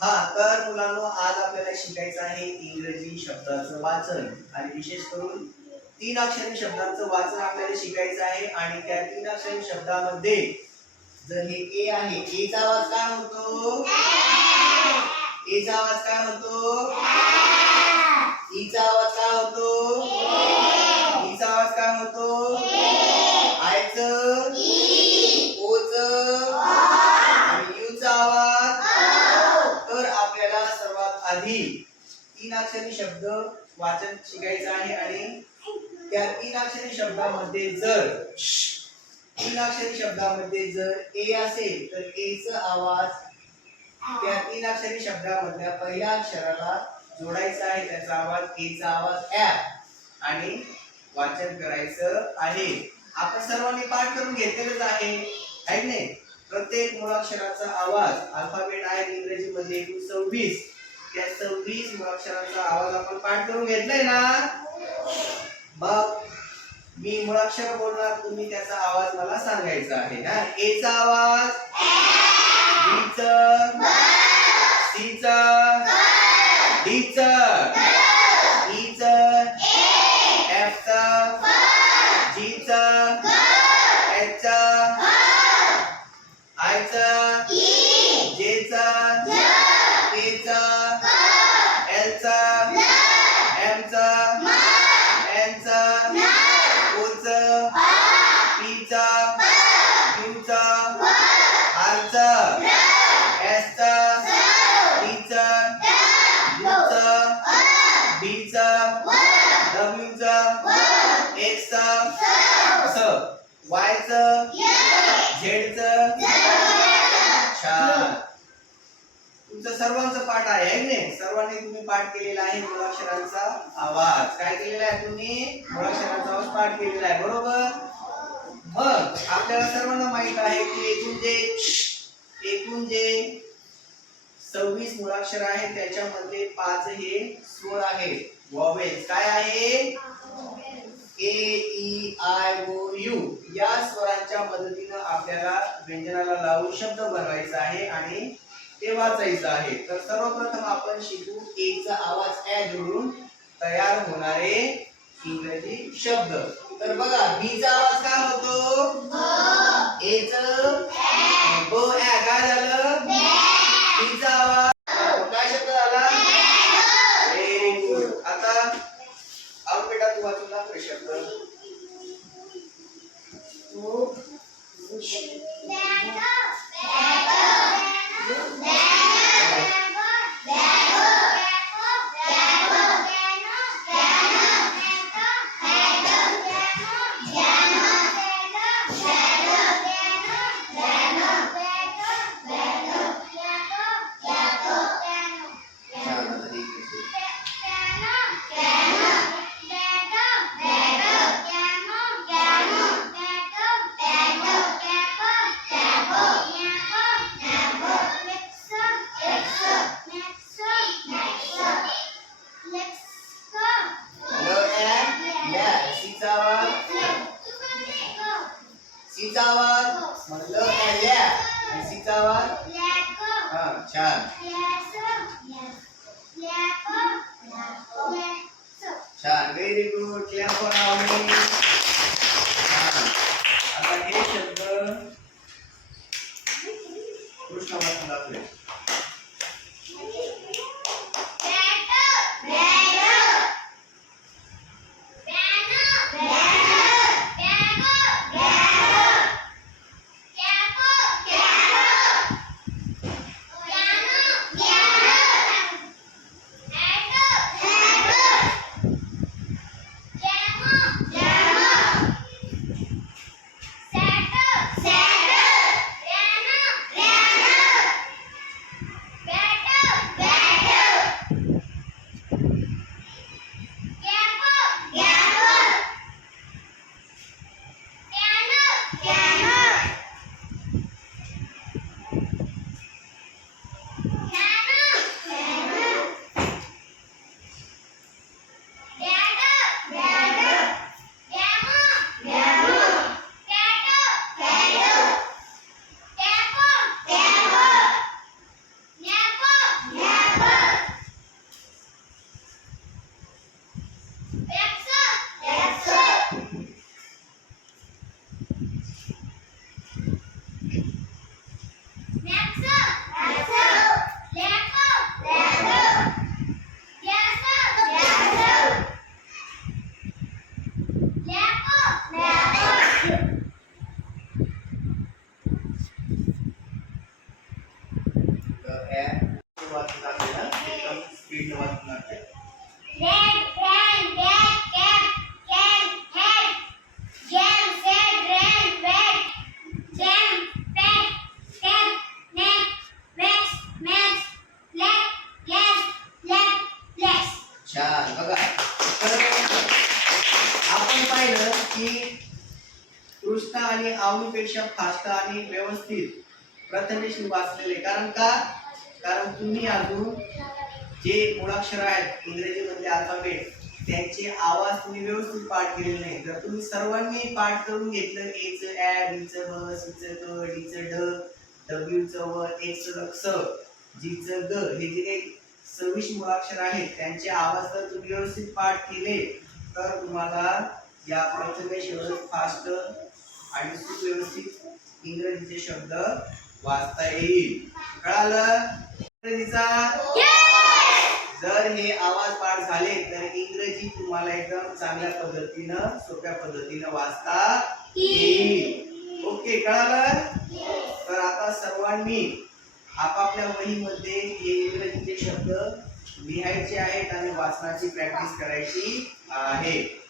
हा तर मुलांनो आज आपल्याला शिकायचं आहे इंग्रजी शब्दाचं वाचन. आणि विशेष करून तीन अक्षरी शब्दांचं वाचन आपल्याला शिकायचं आहे. आणि त्या तीन अक्षरी शब्दामध्ये जर हे ए आहे एचा आवाज काय होतो? एचा आवाज काय होतो? ईचा आवाज काय होतो? ईचा आवाज काय होतो आयच ओच आणि यूचा आवाज तर आपल्याला सर्वात आधी तीन अक्षरी शब्द वाचन शिकायचं आहे आणि त्या तीन अक्षरी शब्दामध्ये जर तीन अक्षरी शब्दामध्ये जर ए असेल तर ए चा आवाज त्या तीन अक्षरी शब्दामधल्या पहिल्या अक्षराला जोडायचा आहे. त्याचा आवाज ए चा आवाज ऍ आणि वाचन करायचं आहे. आपण सर्वांनी पाठ करून घेतलेलंच आहे. नाही? प्रत्येक मुळाक्षराचा आवाज अल्फाबेट आहे इंग्रजीमध्ये एकूण सव्वीस. त्या सव्वीस मुळाक्षराचा आवाज आपण पाठ करून घेतलाय ना? मग मी मुळाक्षर बोलणार तुम्ही त्याचा आवाज मला सांगायचा आहे ना? ए चा आवाज बी वाय च झेड च छान. तुमचं सर्वांचं पाठ आहे है नाही? सर्वांनी तुम्ही पाठ केलेला आहे मुळाक्षरांचा आवाज. काय केलेला आहे तुम्ही? मुळाक्षरांचा आवाज पाठ केलेला आहे बरोबर? मग आपल्याला सर्वांना माहीत आहे की एकूण जे एकूण जे सव्वीस मुळाक्षर आहेत त्याच्यामध्ये पाच हे स्वर आहेत. वॉवेल्स काय आहे? यू स्वरांच्या मदतीनं आपल्याला व्यंजनाला लावून शब्द बनवायचा आहे आणि ते वाचायचं आहे. तर सर्वप्रथम आपण शिकू ए चा आवाज ऍ जोडून तयार होणारे इंग्रजी शब्द. तर बघा बी चा आवाज काय होतो? ए च ब. ऍ काय झालं? बी. चा आवाज काय शब्द झाला व्हेरी गुड आता अब बेटा तू वाचून दाखव शब्द छान आता ठीक आहे ल ऍ या सीचा आवाज सीचा आवाज मग ल या आणि सीचा आवाज? हा छान. छान. Very good clap for Avni आणि आवडीपेक्षा फास्ट आणि व्यवस्थित प्रथमेश वाचलेले कारण का? कारण तुम्ही अजून जे मुळाक्षर आहेत इंग्रजीमधले अल्फाबेट त्यांचे आवाज तुम्ही व्यवस्थित पाठ केलेले नाही. जर तुम्ही सर्वांनी पाठ करून घेतलं ए च ऍ ब सी क डी ड डब्ल्यू च व एक्स च जी च ग हे जे काही सव्वीस मुळाक्षर आहेत त्यांचे आवाज जर तुम्ही व्यवस्थित पाठ केले तर तुम्हाला या प्रथमेश फास्ट आणि सुव्यवस्थित इंग्रजीचे शब्द वाचता येईल. कळालं? इंग्रजीचा? जर हे आवाज पाठ झाले तर इंग्रजी तुम्हाला एकदम चांगल्या पद्धतीनं सोप्या पद्धतीनं वाचता येईल. ओके कळालं? तर आता सर्वांनी आपापल्या वहीमध्ये हे इंग्रजीचे शब्द लिहायचे आहेत आणि वाचनाची प्रॅक्टिस करायची आहे.